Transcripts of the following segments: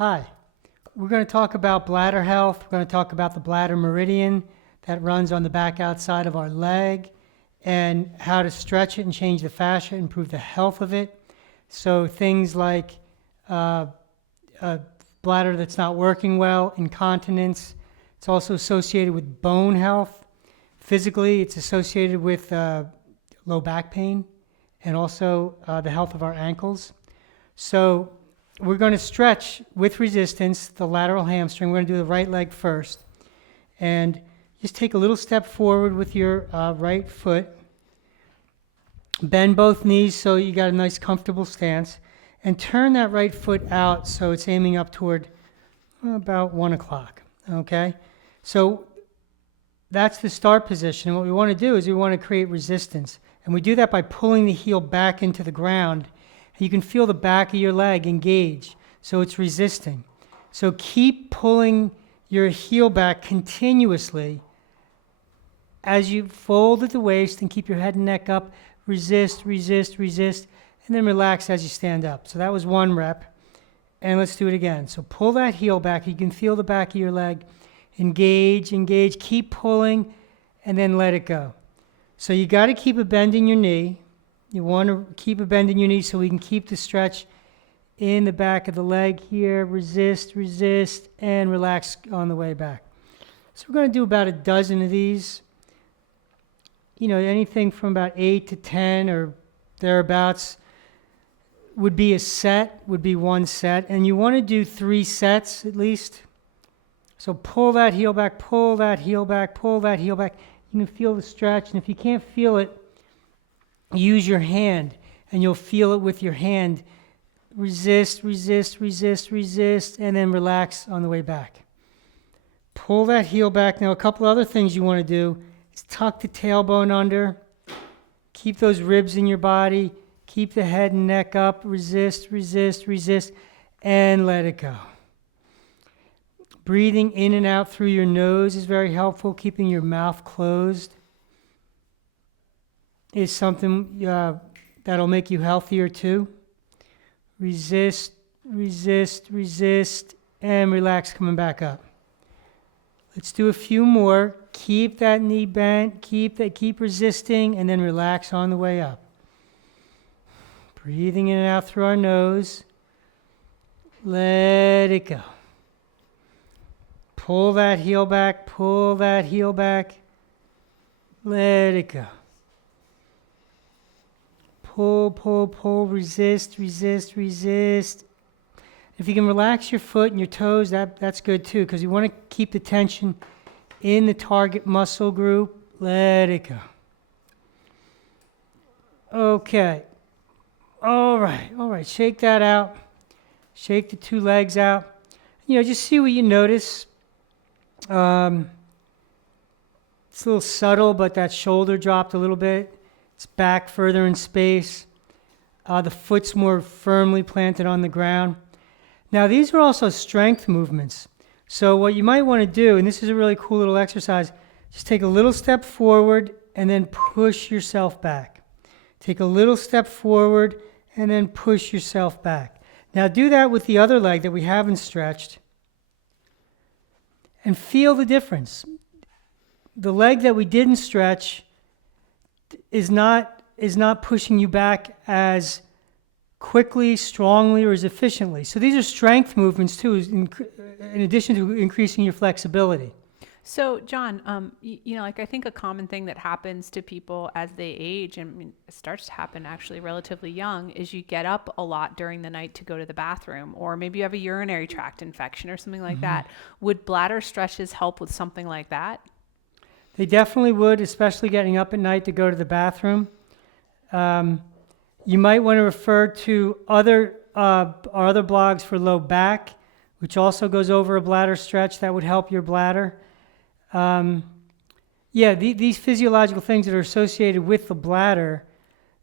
Hi, we're going to talk about bladder health. We're going to talk about the bladder meridian that runs on the back outside of our leg and how to stretch it and change the fascia, improve the health of it. So things like a bladder that's not working well, incontinence. It's also associated with bone health. Physically, it's associated with low back pain and also the health of our ankles. So we're going to stretch with resistance the lateral hamstring. We're going to do the right leg first. And just take a little step forward with your right foot. Bend both knees so you got a nice comfortable stance. And turn that right foot out so it's aiming up toward about 1 o'clock. Okay? So that's the start position. And what we want to do is we want to create resistance. And we do that by pulling the heel back into the ground. And you can feel the back of your leg engage. So it's resisting. So keep pulling your heel back continuously as you fold at the waist and keep your head and neck up. Resist, resist, resist. And then relax as you stand up. So that was 1 rep. And let's do it again. So pull that heel back. You can feel the back of your leg. Engage, engage. Keep pulling and then let it go. So you got to keep a bend in your knee. You want to keep a bend in your knee so we can keep the stretch in the back of the leg here. Resist, resist, and relax on the way back. So we're going to do about a dozen of these. You know, anything from about 8 to 10 or thereabouts would be a set, would be 1 set. And you want to do 3 sets at least. So pull that heel back, pull that heel back, pull that heel back. You can feel the stretch. And if you can't feel it, use your hand. And you'll feel it with your hand. Resist, resist, resist, resist. And then relax on the way back. Pull that heel back. Now a couple other things you want to do is tuck the tailbone under. Keep those ribs in your body. Keep the head and neck up. Resist, resist, resist, and let it go. Breathing in and out through your nose is very helpful. Keeping your mouth closed is something that'll make you healthier too. Resist, resist, resist, and relax coming back up. Let's do a few more. Keep that knee bent. Keep resisting, and then relax on the way up. Breathing in and out through our nose. Let it go. Pull that heel back. Pull that heel back. Let it go. Pull, pull, pull. Resist, resist, resist. If you can relax your foot and your toes, that's good too, because you want to keep the tension in the target muscle group. Let it go. Okay. All right. Shake that out. Shake the 2 legs out. You know, just see what you notice. It's a little subtle, but that shoulder dropped a little bit. It's back further in space. The foot's more firmly planted on the ground. Now, these are also strength movements. So what you might want to do, and this is a really cool little exercise, just take a little step forward and then push yourself back. Take a little step forward and then push yourself back. Now do that with the other leg that we haven't stretched and feel the difference. The leg that we didn't stretch is not pushing you back as quickly, strongly, or as efficiently. So these are strength movements too, in addition to increasing your flexibility. So, John, like I think a common thing that happens to people as they age, and it starts to happen actually relatively young, is you get up a lot during the night to go to the bathroom, or maybe you have a urinary tract infection or something like that. Would bladder stretches help with something like that? They definitely would, especially getting up at night to go to the bathroom. You might want to refer to our other blogs for low back, which also goes over a bladder stretch that would help your bladder. These physiological things that are associated with the bladder,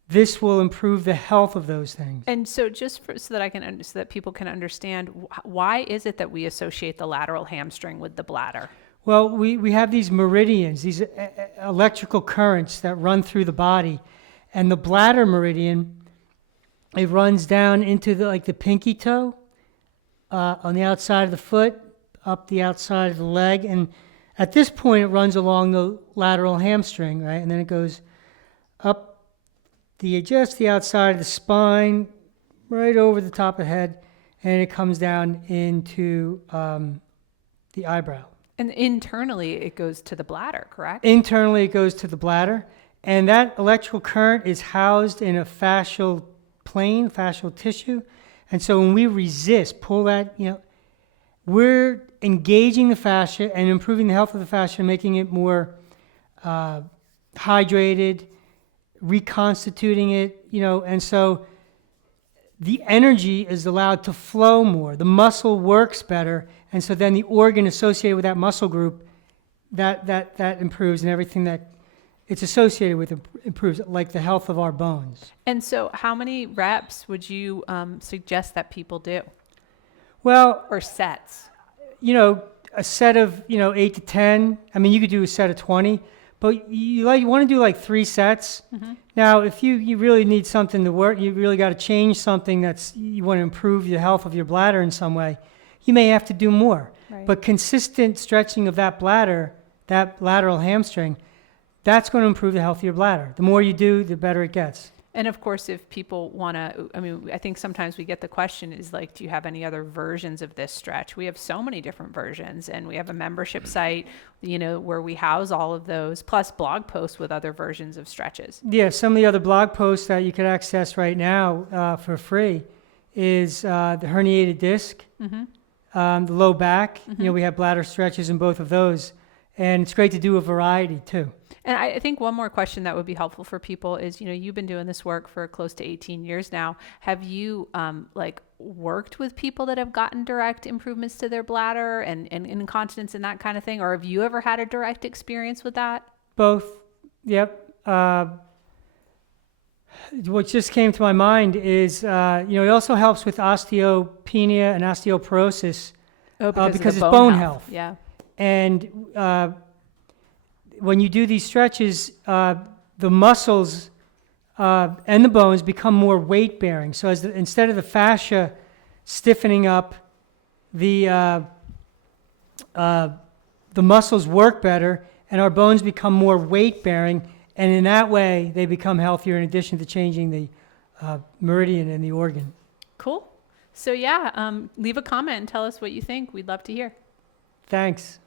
this will improve the health of those things. And so so that people can understand, why is it that we associate the lateral hamstring with the bladder? Well, we have these meridians, these electrical currents that run through the body. And the bladder meridian, it runs down into the pinky toe on the outside of the foot, up the outside of the leg, and at this point it runs along the lateral hamstring, right? And then it goes up just the outside of the spine, right over the top of the head, and it comes down into the eyebrow. And internally, it goes to the bladder, correct? Internally, it goes to the bladder, and that electrical current is housed in a fascial plane, fascial tissue. And so when we resist, pull that, we're engaging the fascia and improving the health of the fascia, making it more hydrated, reconstituting it, and so the energy is allowed to flow more. The muscle works better, and so then the organ associated with that muscle group, that improves, and everything that it's associated with improves, like the health of our bones. And so how many reps would you suggest that people do? Well, or sets? A set of 8 to 10. I mean, you could do a set of 20, but you want to do like 3 sets. Mm-hmm. Now, if you really need something to work, you really got to change something you want to improve the health of your bladder in some way, you may have to do more. Right. But consistent stretching of that bladder, that lateral hamstring, that's going to improve the health of your bladder. The more you do, the better it gets. And of course, if people want to, I think sometimes we get the question is like, do you have any other versions of this stretch? We have so many different versions, and we have a membership site, where we house all of those, plus blog posts with other versions of stretches. Yeah, some of the other blog posts that you could access right now for free is the herniated disc, mm-hmm. The low back. Mm-hmm. We have bladder stretches in both of those, and it's great to do a variety too. And I think one more question that would be helpful for people is, you've been doing this work for close to 18 years now. Have you worked with people that have gotten direct improvements to their bladder and incontinence and that kind of thing? Or have you ever had a direct experience with that? Both. Yep. What just came to my mind is, it also helps with osteopenia and osteoporosis because it's bone health. Yeah. And when you do these stretches, the muscles and the bones become more weight bearing. So instead of the fascia stiffening up, the muscles work better, and our bones become more weight bearing. And in that way, they become healthier in addition to changing the meridian in the organ. Cool. So leave a comment and tell us what you think. We'd love to hear. Thanks.